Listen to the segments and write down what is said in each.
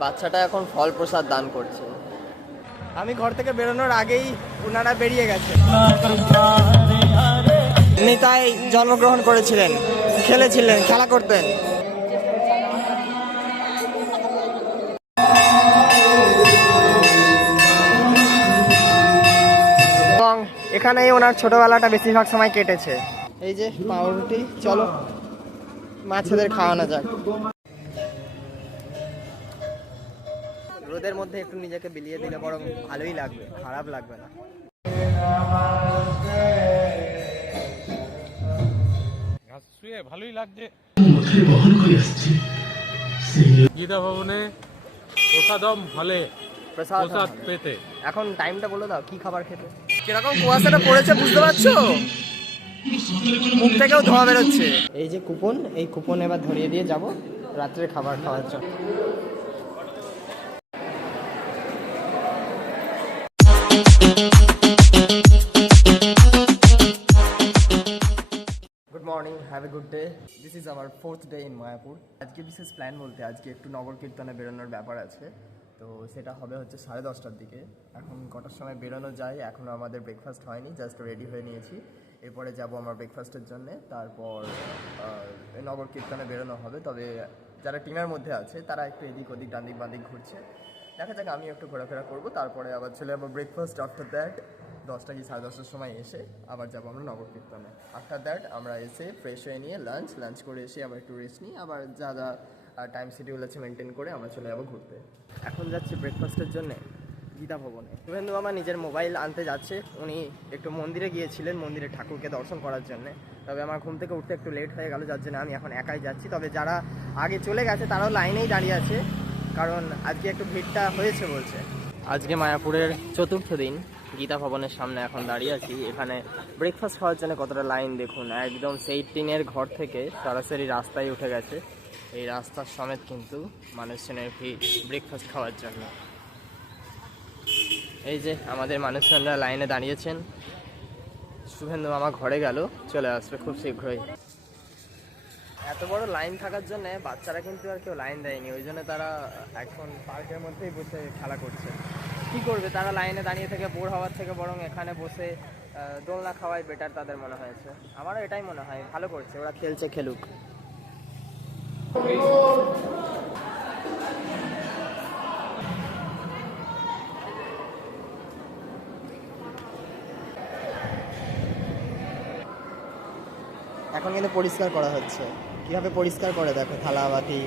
বাচ্চাটা এখন ফল প্রসাদ দান করছে। আমি ঘর থেকে বেরোনোর আগেই ওনারা বেরিয়ে গেছে। নিতাই জন্মগ্রহণ করেছিলেন খেলেছিলেন খেলা করতেন। এবং এখানেই ওনার ছোটবেলাটা বেশিরভাগ সময় কেটেছে। এই যে পাউরুটি চলো মাছেদের খাওয়ানো যাক। রোদের মধ্যে একটু নিজেকে বিলিয়ে দিলে বরং ভালোই লাগবে খারাপ লাগবে না। শুয়ে ভালোই লাগছে। গীতা ভবনে প্রসাদম হলে প্রসাদ প্রসাদ পেতে। এখন টাইমটা বলে দাও কি খাবার খেতে? কীরকম কুয়াশাটা পড়েছে বুঝতে পারছ? মুখ থেকেও ধোঁয়া বেরোচ্ছে। এই যে কুপন এই কুপন এবার ধরিয়ে দিয়ে যাব রাত্রে খাবার খাওয়ার জন্য। Good morning have a good day this is our fourth day in Mayapur আজকে বিশেষ প্ল্যান বলতে, আজকে একটু নগর কীর্তনে বেরোনোর ব্যাপার আছে। তো সেটা হবে হচ্ছে সাড়ে দশটার দিকে। এখন কটার সময় বেরোনো যায় এখনও আমাদের ব্রেকফাস্ট হয়নি জাস্ট রেডি হয়ে নিয়েছি। এরপরে যাব আমার ব্রেকফাস্টের জন্যে, তারপর নগর কীর্তনে বেরোনো হবে। তবে যারা টিমের মধ্যে আছে, তারা একটু এদিক ওদিক ডান দিক বাদিক ঘুরছে। দেখা যাক আমি একটু ঘোরাফেরা করব। তারপরে আবার চলে যাব ব্রেকফাস্ট আফটার দ্যাট দশটা কি সাড়ে দশটার সময় এসে আবার যাব আমরা নগর কীর্তনে। আফটার দ্যাট আমরা এসে ফ্রেশ হয়ে নিয়ে লাঞ্চ লাঞ্চ করে এসে আবার একটু রেস্ট নিই আবার যা যা টাইম শিডিউল আছে মেনটেন করে আমরা চলে যাব ঘুরতে। এখন যাচ্ছি ব্রেকফাস্টের জন্যে গীতা ভবনে। শুভেন্দু মামা নিজের মোবাইল আনতে যাচ্ছে। উনি একটু মন্দিরে গিয়েছিলেন, মন্দিরে ঠাকুরকে দর্শন করার জন্য। তবে আমার ঘুম থেকে উঠতে একটু লেট হয়ে গেল, যার জন্য আমি এখন একাই যাচ্ছি। তবে যারা আগে চলে গেছে, তারাও লাইনেই দাঁড়িয়ে আছে। কারণ আজকে একটু ভিড়টা হয়েছে বলছে। আজকে মায়াপুরের চতুর্থ দিন, গীতা ভবনের সামনে এখন দাঁড়িয়ে আছি। এখানে ব্রেকফাস্ট খাওয়ার জন্য কতটা লাইন দেখুন, একদম সেই টিনের ঘর থেকে সরাসরি রাস্তায় উঠে গেছে। এই রাস্তার সমেত কিন্তু মানুষজনের ভিড় ব্রেকফাস্ট খাওয়ার জন্য। এই যে আমাদের মানুষজনরা লাইনে দাঁড়িয়েছেন। শুভেন্দু মামা ঘরে গেল, চলে আসবে খুব শীঘ্রই। এত বড় লাইন থাকার জন্য বাচ্চারা কিন্তু আর কেউ লাইন দেয়নি, ওই জন্য তারা এখন পার্কের মধ্যেই বসে খেলা করছে। কি করবে? তারা লাইনে দাঁড়িয়ে থেকে বোর হওয়ার থেকে বরং এখানে বসে দোলনা খাওয়াই বেটার তাদের মনে হয়েছে। আমারও এটাই মনে হয়, ভালো করছে, ওরা খেলছে, খেলুক। এখন কিন্তু পরিষ্কার করা হচ্ছে। কীভাবে পরিষ্কার করে দেখো থালা বাটি?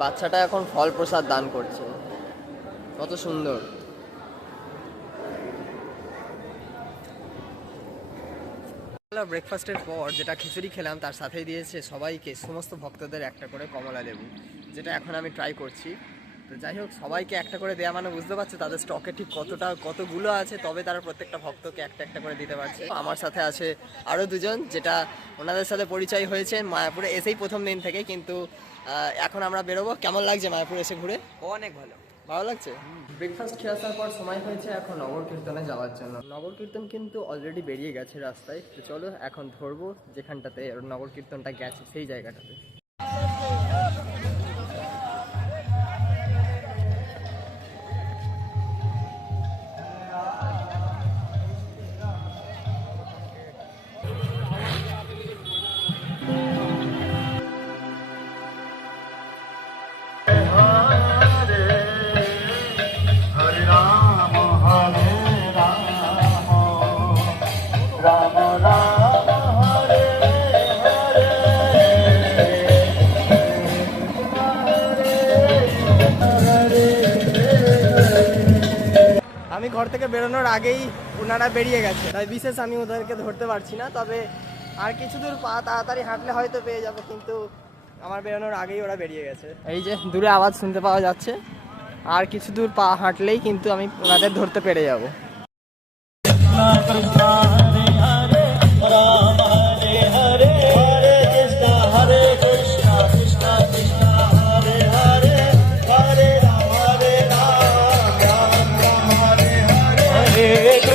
বাচ্চাটা এখন ফল প্রসাদ দান করছে। কত সুন্দর। ব্রেকফাস্টের পর যেটা খিচুড়ি খেলাম, তার সাথেই দিয়েছে সবাইকে, সমস্ত ভক্তদের একটা করে কমলা লেবু, যেটা এখন আমি ট্রাই করছি। তো যাই হোক সবাইকে একটা করে দেওয়া মানে বুঝতে পারছে তাদের স্টকে ঠিক কতটা কতগুলো আছে তবে তারা প্রত্যেকটা ভক্তকে একটা একটা করে দিতে পারছে। আমার সাথে আছে আরও দুজন যেটা ওনাদের সাথে পরিচয় হয়েছে মায়াপুরে এসেই প্রথম দিন থেকে কিন্তু এখন আমরা বেরোবো। কেমন লাগছে মায়াপুর এসে ঘুরে? অনেক ভালো। ভালো লাগছে? ব্রেকফাস্ট খেয়ে আসার পর সময় হয়েছে এখন নগর কীর্তনে যাওয়ার জন্য। নগর কীর্তন কিন্তু অলরেডি বেরিয়ে গেছে রাস্তায়। তো চলো এখন ধরবো যেখানটাতে নগর কীর্তনটা গেছে সেই জায়গাটাতে। ঘর থেকে বেরোনোর আগেই ওনারা বেরিয়ে গেছে। তাই বিশেষ আমি ওদেরকে ধরতে পারছি না তবে আর কিছু দূর পা তাড়াতাড়ি হাঁটলে হয়তো পেয়ে যাব কিন্তু আমার বেরোনোর আগেই ওরা বেরিয়ে গেছে। এই যে দূরে আওয়াজ শুনতে পাওয়া যাচ্ছে আর কিছু দূর পা হাঁটলেই কিন্তু আমি ওনাদের ধরতে পেরে যাব। Ei.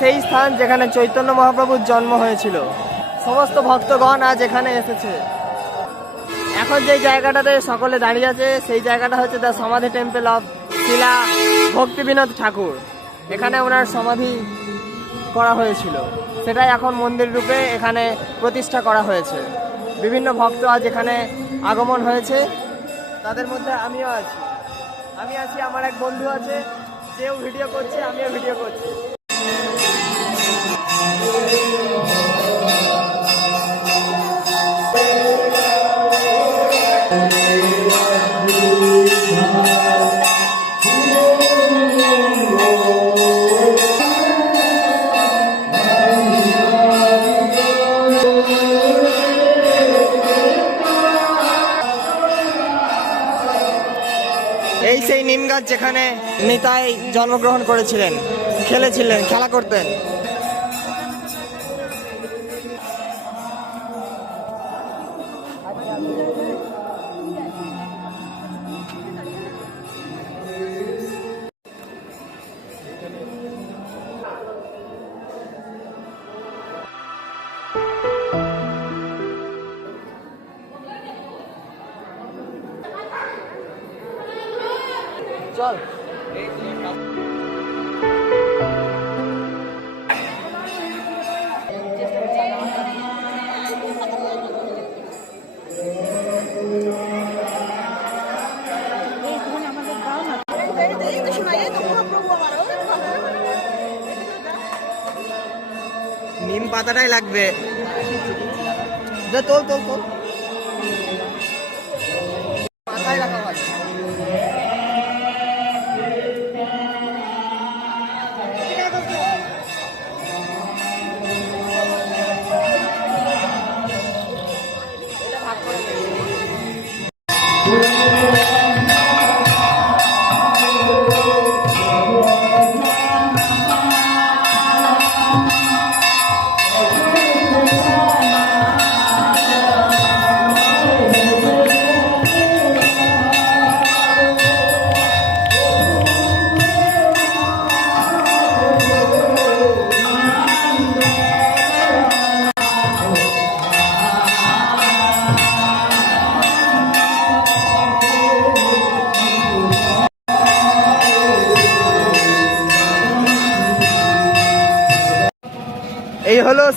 সেই স্থান যেখানে চৈতন্য মহাপ্রভুর জন্ম হয়েছিল। সমস্ত ভক্তগণ আজ এখানে এসেছে। এখন যে জায়গাটাতে সকলে দাঁড়িয়ে আছে, সেই জায়গাটা হচ্ছে দ্য সমাধি টেম্পল অফ শিলা ভক্তি বিনোদ ঠাকুর। এখানে ওনার সমাধি করা হয়েছিল। সেটাই এখন মন্দির রূপে এখানে প্রতিষ্ঠা করা হয়েছে। বিভিন্ন ভক্ত আজ এখানে আগমন হয়েছে। তাদের মধ্যে আমিও আছি। আমি আছি, আমার এক বন্ধু আছে, সেও ভিডিও করছে, আমিও ভিডিও করছি। এই সেই নিম গাছ যেখানে নিতাই জন্মগ্রহণ করেছিলেন। খেলেছিলেন খেলা করতেন। নিম পাতাটাই লাগবে। তোল তোল তোল। মাথায় রাখা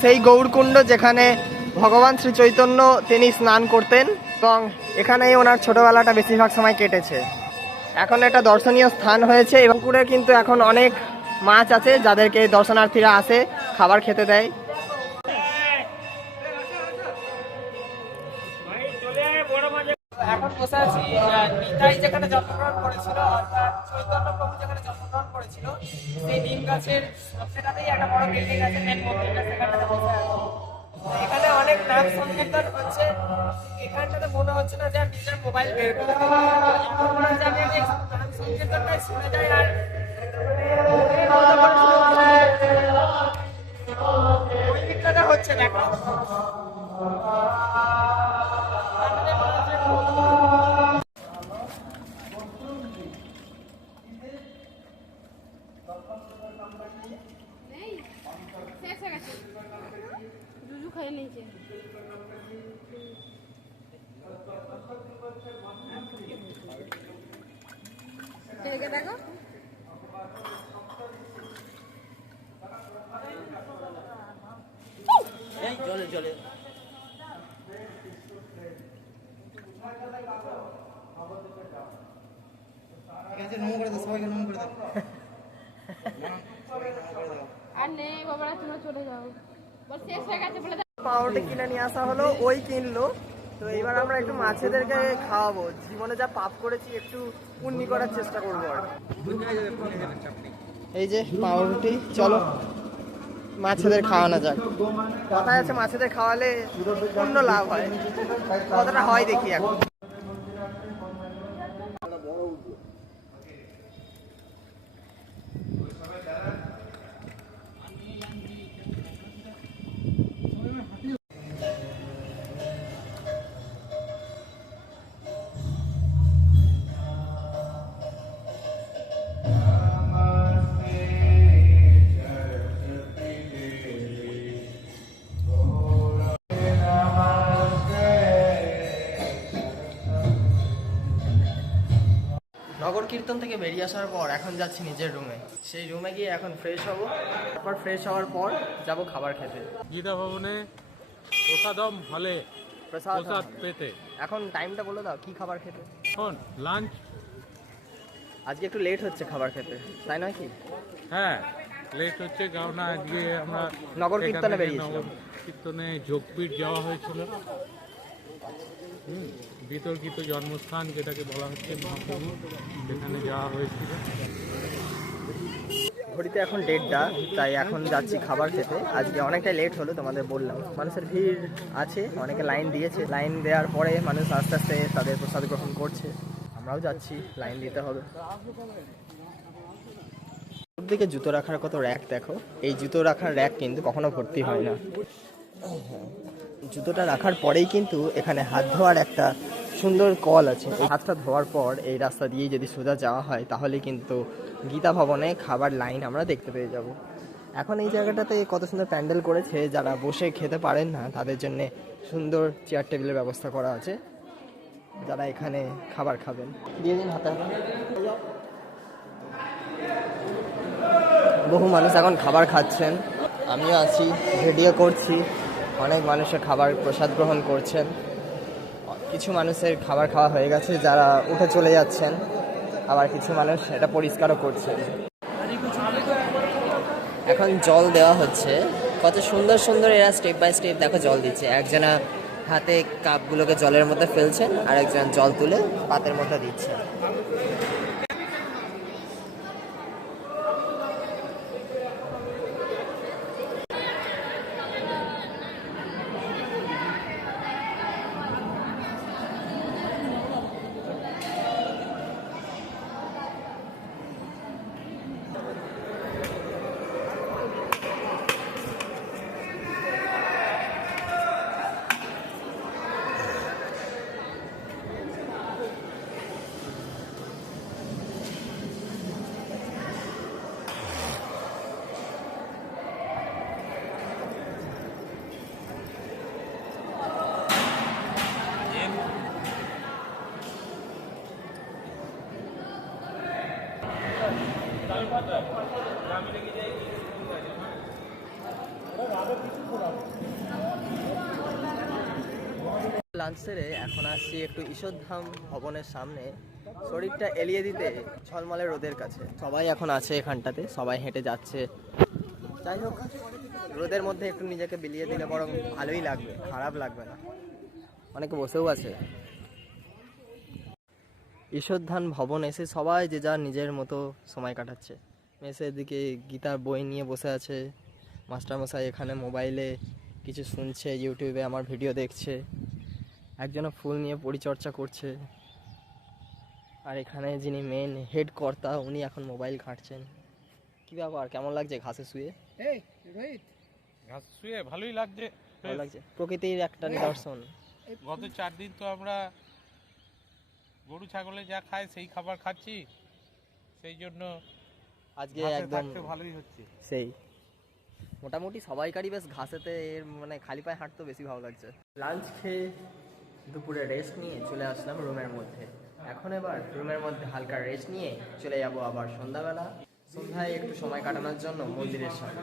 সেই গৌরকুণ্ড যেখানে ভগবান শ্রী চৈতন্য তিনি স্নান করতেন এবং এখানেই ওনার ছোটবেলাটা বেশিরভাগ সময় কেটেছে। এখন এটা দর্শনীয় স্থান হয়েছে এবং পুকুরে কিন্তু এখন অনেক মাছ আছে যাদেরকে দর্শনার্থীরা আসে, খাবার খেতে দেয়। এখন বসে আছি নিতাই যেখানে জন্মগ্রহণ করেছিল, অর্থাৎ চৈতন্য করেছিল সেই নিম গাছের সামনেটাতেই একটা বড় বিল্ডিং আছে মেন মন্দিরটা সেখানটাতে বসে আছি। এখানে অনেক নাম সংকীর্তন হচ্ছে। এখানটাতে মনে হচ্ছে না যে আমি নিজের মোবাইল বের করে। এমন মনে নাম সংকীর্তনটাই শুনে যাই আর ওই হচ্ছে দেখো হয়ে নিয়েছে ছেলেকে দেখো এই চলে চলে আর নেই বাবারা তোমরা চলে যাও বল শেষ হয়ে গেছে বলে দাও। পাউরুটি কিনে নিয়ে আসা হলো ওই কিনলো। তো এবার আমরা একটু মাছেদেরকে খাওয়াবো। জীবনে যা পাপ করেছি একটু পুণ্যি করার চেষ্টা করব আর এই যে পাউরুটি চলো। মাছেদের খাওয়ানো যাক। কথায় আছে মাছেদের খাওয়ালে পূর্ণ লাভ হয়। কতটা হয় দেখি এখন। কীর্তন থেকে বেরিয়ে আসার পর এখন যাচ্ছি নিজের রুমে। সেই রুমে গিয়ে এখন ফ্রেশ হব। তারপর ফ্রেশ হওয়ার পর যাব খাবার খেতে। গীতা ভবনে প্রসাদম হলে প্রসাদ পেতে। এখন টাইমটা বলে দাও কি খাবার খেতে? শোন লাঞ্চ আজকে একটু লেট হচ্ছে খাবার খেতে। তাই নয় কি? হ্যাঁ লেট হচ্ছে। কারণ আজকে আমরা নগর কীর্তনে বেরিয়েছিলাম। কীর্তনে যোগপীঠ যাওয়া হয়েছিল। বিতর্কিত জন্মস্থান যেটাকে বলা হচ্ছে মহাপ্রভু সেখানে যাওয়া হয়েছিল। ঘড়িতে এখন ডেটটা তাই এখন যাচ্ছি খাবার খেতে। আজকে অনেকটা লেট হলো তোমাদের বললাম। মানুষের ভিড় আছে, অনেকে লাইন দিয়েছে। লাইন দেওয়ার পরে মানুষ আস্তে আস্তে তাদের প্রসাদ গ্রহণ করছে। আমরাও যাচ্ছি লাইন দিতে হবে। দিকে জুতো রাখার কত র্যাক দেখো? এই জুতো রাখার র্যাক কিন্তু কখনো ভর্তি হয় না। জুতোটা রাখার পরেই কিন্তু এখানে হাত ধোয়ার একটা সুন্দর কল আছে। হাতটা ধোয়ার পর এই রাস্তা দিয়ে যদি সোজা যাওয়া হয়, তাহলে কিন্তু গীতা ভবনে খাবার লাইন আমরা দেখতে পেয়ে যাব। এখন এই জায়গাটাতে কত সুন্দর প্যান্ডেল করেছে, যারা বসে খেতে পারেন না, তাদের জন্য সুন্দর চেয়ার টেবিলের ব্যবস্থা করা আছে। যারা এখানে খাবার খাবেন। দিয়ে দিন হাতে। বহু মানুষ এখন খাবার খাচ্ছেন। আমিও আছি, ভিডিও করছি। অনেক মানুষের খাবার প্রসাদ গ্রহণ করছেন। কিছু মানুষের খাবার খাওয়া হয়ে গেছে, যারা উঠে চলে যাচ্ছেন, আবার কিছু মানুষ এটা পরিষ্কারও করছেন। এখন জল দেওয়া হচ্ছে। কত সুন্দর সুন্দর এরা স্টেপ বাই স্টেপ দেখো জল দিচ্ছে। একজনা হাতে কাপগুলোকে জলের মধ্যে ফেলছেন আর একজন জল তুলে পাতের মধ্যে দিচ্ছেন। লাঞ্চ সেরে এখন আসছি একটু ঈশ্বরধাম ভবনের সামনে। শরীরটা এলিয়ে দিতে ঝলমলে রোদের কাছে। সবাই এখন আছে এখানটাতে, সবাই হেঁটে যাচ্ছে। যাই হোক, রোদের মধ্যে একটু নিজেকে বিলিয়ে দিলে বরং ভালোই লাগবে, খারাপ লাগবে না। অনেকে বসেও আছে। ঈশ্বরধান ভবন এসে সবাই যে যার নিজের মতো সময় কাটাচ্ছে। মেসের দিকে গীতার বই নিয়ে বসে আছে। মাস্টারমশাই এখানে মোবাইলে কিছু শুনছে, ইউটিউবে আমার ভিডিও দেখছে। একজনও ফুল নিয়ে পরিচর্যা করছে। আর এখানে যিনি মেন হেড কর্তা উনি এখন মোবাইল ঘাঁটছেন। কি ব্যাপার? কেমন লাগছে ঘাসে শুয়ে? ঘাস শুয়ে ভালোই লাগছে। ভালো লাগছে। প্রকৃতির একটা নিদর্শন। গত চার দিন তো আমরা গরু ছাগলে যা খায় সেই খাবার খাচ্ছি। সেই জন্য আজকে একদম ভালোই হচ্ছে। সেই। মোটামুটি সবাইকারই বেশ ঘাসেতে এর মানে খালি পায়ে হাঁটতে বেশি ভালো লাগছে। লাঞ্চ খেয়ে দুপুরে রেস্ট নিয়ে চলে আসলাম রুমের মধ্যে। এখন এবার রুমের মধ্যে হালকা রেস্ট নিয়ে চলে যাব আবার সন্ধ্যাবেলা। সন্ধ্যায় একটু সময় কাটানোর জন্য মন্দিরের সামনে।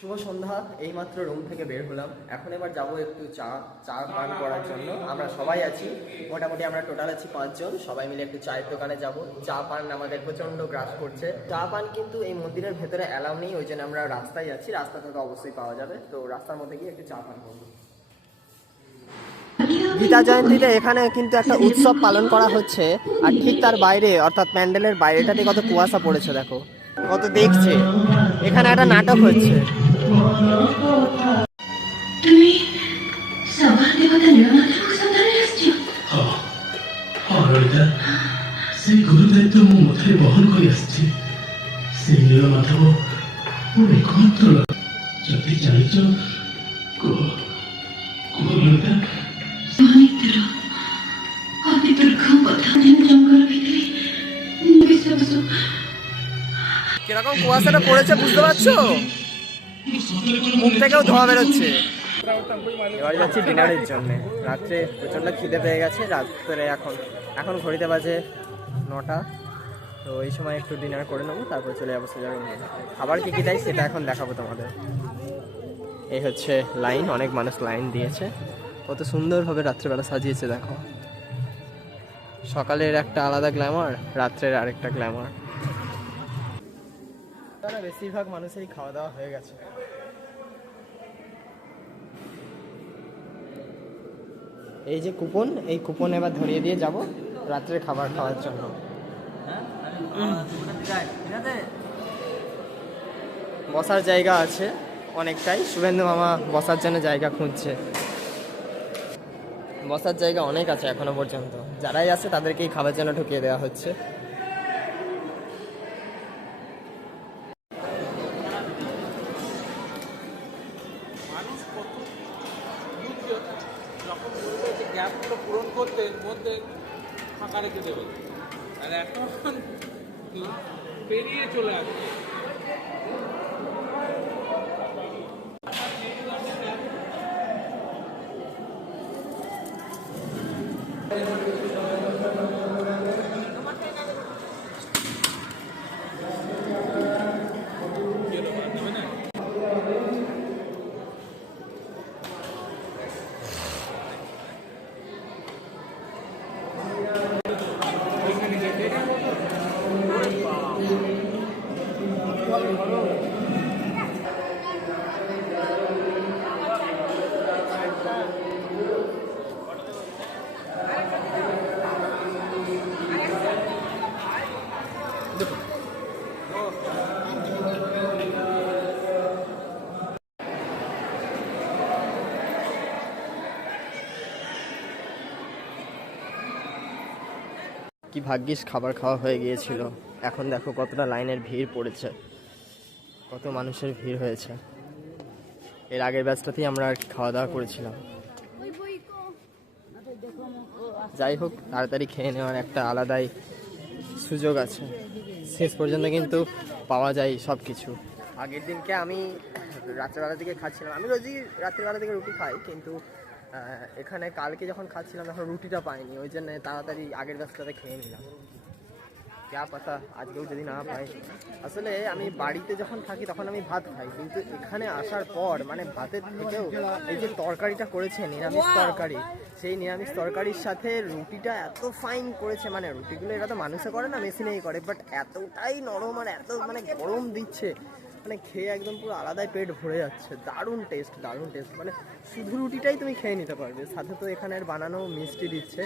শুভ সন্ধ্যা, এইমাত্র রুম থেকে বের হলাম। এখন এবার যাব একটু চা চা পান করার জন্য। আমরা সবাই আছি, মোটামুটি আমরা টোটাল আছি পাঁচজন। সবাই মিলে একটু চায়ের দোকানে যাব। চা পান আমাদের প্রচণ্ড গ্রাস করছে। চা পান কিন্তু এই মন্দিরের ভেতরে অ্যালাউ নেই, ওই জন্য আমরা রাস্তায় যাচ্ছি রাস্তা থেকে অবশ্যই পাওয়া যাবে। তো রাস্তার মধ্যে গিয়ে একটু চা পান করব। গীতা জয়ন্তীতে এখানে কিন্তু একটা উৎসব পালন করা হচ্ছে। আর ঠিক তার বাইরে অর্থাৎ প্যান্ডেলের বাইরেটাতে কত কুয়াশা পড়েছে দেখো। কত দেখছে। এখানে একটা নাটক হচ্ছে। হ্যাঁ। হ্যাঁ, সেই গুরু দায়িত্ব মাথায় বহন করে আসছি। সেই একমাত্র যদি জানিছ কুয়াশাটা পড়েছে, বুঝতে পারছ? মুখ থেকেও ধোয়া বেরোচ্ছে। এবার যাচ্ছি ডিনারের জন্য। রাত্রে প্রচণ্ড খিদে পেয়ে গেছে, রাত্রে এখন এখন ঘড়িতে বাজে নটা। তো এই সময় একটু ডিনার করে নেব, তারপর চলে যাব সোজা রুমে খাবার কী কী দেয় সেটা এখন দেখাবো তোমাদের। এই হচ্ছে লাইন অনেক মানুষ লাইন দিয়েছে। কত সুন্দরভাবে রাত্রেবেলা সাজিয়েছে, দেখো। সকালের একটা আলাদা গ্ল্যামার রাত্রের আরেকটা গ্ল্যামার তারা বেশিরভাগ মানুষেরই খাওয়া দাওয়া হয়ে গেছে। এই যে কুপন এই কুপন এবার ধরিয়ে দিয়ে যাব রাত্রে খাবার খাওয়ার জন্য। বসার জায়গা আছে অনেকটাই। শুভেন্দু মামা বসার জন্য জায়গা খুঁজছে। বসার জায়গা অনেক আছে এখনও পর্যন্ত। যারাই আছে তাদেরকেই খাবার জন্য ঢুকিয়ে দেওয়া হচ্ছে। কি ভাগ্যিস খাবার খাওয়া হয়ে গিয়েছিল। এখন দেখো কতটা লাইনের ভিড় পড়েছে। কত মানুষের ভিড় হয়েছে। এর আগের ব্যাচটাতেই আমরা খাওয়া দাওয়া করেছিলাম। যাই হোক, তাড়াতাড়ি খেয়ে নেওয়ার একটা আলাদাই সুযোগ আছে। শেষ পর্যন্ত কিন্তু পাওয়া যায় সব কিছু আগের দিনকে আমি রাত্রেবেলা থেকে খাচ্ছিলাম। আমি রোজই রাত্রিবেলা থেকে রুটি খাই, কিন্তু এখানে কালকে যখন খাচ্ছিলাম তখন রুটিটা পাইনি। ওই জন্য তাড়াতাড়ি আগের ব্যস্ততাতে খেয়ে নিলাম। ক্যা পাতা আজকেও যদি না পাই আসলে আমি বাড়িতে যখন থাকি তখন আমি ভাত খাই। কিন্তু এখানে আসার পর মানে ভাতের থেকেও এই যে তরকারিটা করেছে নিরামিষ তরকারি সেই নিরামিষ তরকারির সাথে রুটিটা এত ফাইন করেছে। মানে রুটিগুলো এটা তো মানুষে করে না মেশিনেই করে। বাট এতটাই নরম আর এত মানে গরম দিচ্ছে। মানে খেয়ে একদম পুরো আলাদাই পেট ভরে যাচ্ছে। দারুণ টেস্ট দারুণ টেস্ট মানে শুধু রুটিটাই তুমি খেয়ে নিতে পারবে। সাথে তো এখানের বানানো মিষ্টি দিচ্ছে।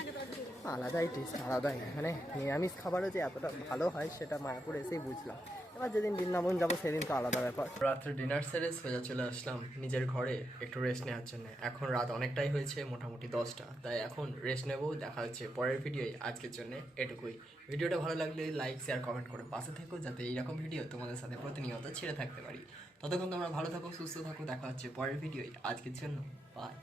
আলাদাই টেস্ট আলাদাই। মানে নিরামিষ খাবারও যে এতটা ভালো হয়, সেটা মায়াপুর এসেই বুঝলাম। আমরা যেদিন বৃন্দাবন যাব, সেদিন তো আলাদা ব্যাপার। রাত্রে ডিনার সেরে সোজা চলে আসলাম নিজের ঘরে একটু রেস্ট নেওয়ার জন্য। এখন রাত অনেকটাই হয়েছে, মোটামুটি দশটা। তাই এখন রেস্ট নেব, দেখা হচ্ছে পরের ভিডিওই আজকের জন্য এটুকুই। ভিডিওটা ভালো লাগলে লাইক শেয়ার কমেন্ট করে পাশে থেকো, যাতে এইরকম ভিডিও তোমাদের সাথে প্রতিনিয়ত ছেড়ে থাকতে পারি। ততক্ষণ তোমরা ভালো থাকো, সুস্থ থাকো, দেখা হচ্ছে পরের ভিডিওই আজকের জন্য। Bye